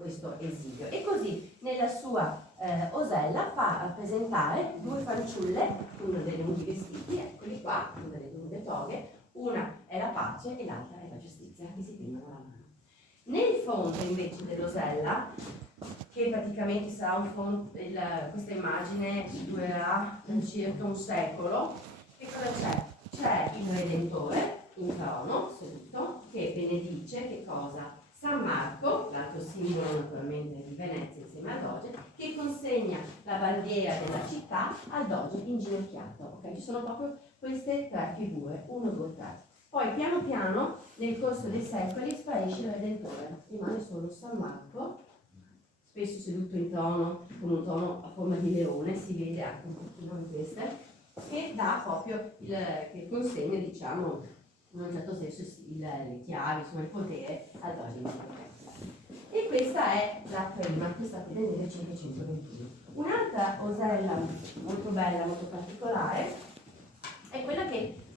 questo esilio. E così nella sua Osella fa rappresentare due fanciulle, una delle lunghi vestiti, eccoli qua, una delle lunghe toghe, una è la pace e l'altra è la giustizia, che si tengono la mano. Nel fondo invece dell'Osella, che praticamente sarà un fondo, questa immagine durerà circa un secolo, che cosa c'è? C'è il Redentore in trono, seduto, che benedice che cosa? San Marco, l'altro simbolo naturalmente di Venezia insieme al Doge, che consegna la bandiera della città al Doge inginocchiato. Okay? Ci sono proprio queste tre figure, 1, 2, 3. Poi piano piano nel corso dei secoli sparisce il Redentore, rimane solo San Marco, spesso seduto in trono con un trono a forma di leone, si vede anche un pochino in queste, che dà proprio che consegna, diciamo, in un certo senso le chiavi, insomma il potere al Doge inginocchiato. E questa è la prima, che è stata nel 1521. Un'altra Osella molto bella, molto particolare, è quella che